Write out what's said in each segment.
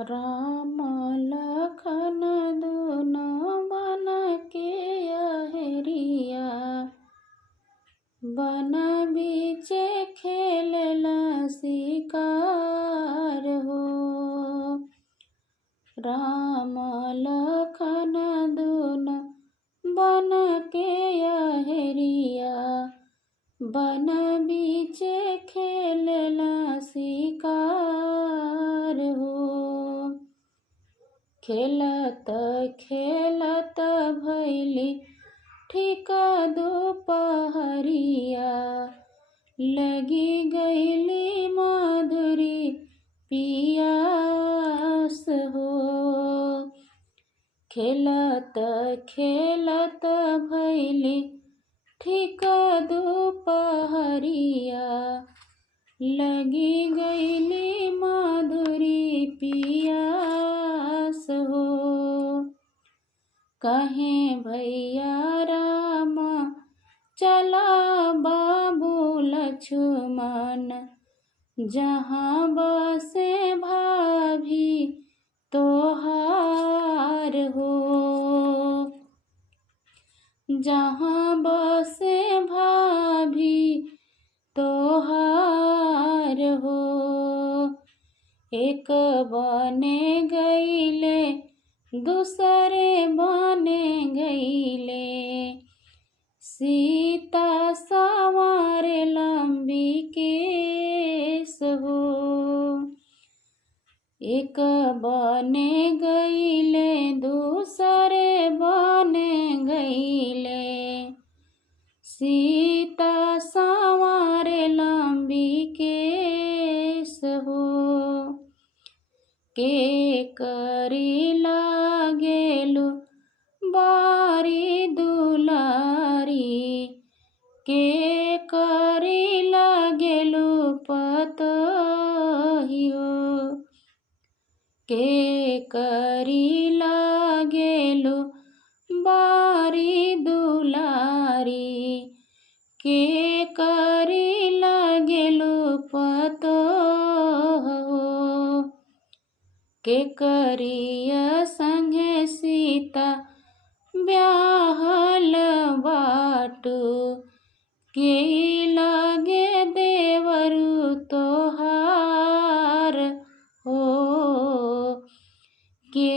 राम लखन दुनो बन के अहरिया, बन बीचे खेलला शिकार हो। राम लखन दुनो बन के अहरिया, बन बीचे खेलला शिकार हो। खेलत खेलत भैली ठीक दोपहरिया, लगी गईली मधुरी पियास हो। खेलत खेलत भैली ठीक दोपहरिया, लगी गईली मधुरी पियास हो। कहे भैया राम चला बाबू लक्ष्मण, जहाँ बसे भाभी तोहार हो। जहाँ बसे भाभी तोहार हो। एक बने गईले दूसरे बने गईले, सीता सवारे लंबी केस हो। एक बने गईले दूसरे बने गईले, सीता सवारे लंबी केस हो। के करी लागेलु बारी दुलारी, के करी लागेलु पतहियो, के करी लागेलु बारी दुलारी, के करी लागेलु पतहो। के करिया संगे सीता ब्याहल बाटू, के लगे देवरु तोहार हो। के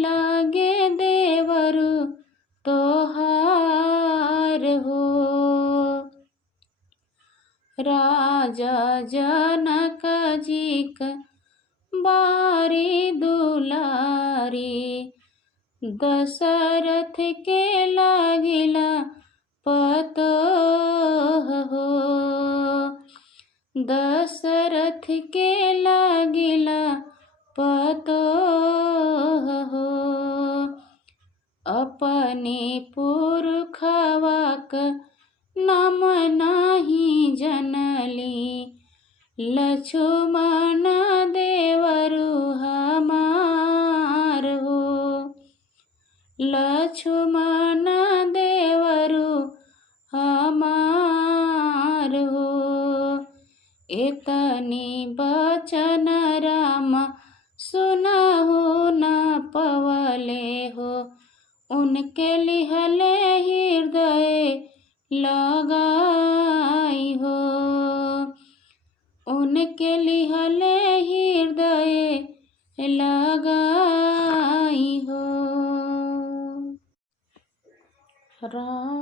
लगे देवरु तोहार हो। राजा जनक जी का बारी दुलारी, दशरथ के लागिला पतोह हो। दशरथ के लागिला पतोह हो। अपनी पुरखवा का नाम नाही जनली, लक्ष्मण देवरु हमार हो। लक्ष्मण देवरु हमार हो। इतनी बचन राम सुनहु न पवले हो, उनके लिहले हृदय लगाई हो। उनके लिहले हृदय लगाई हो। राम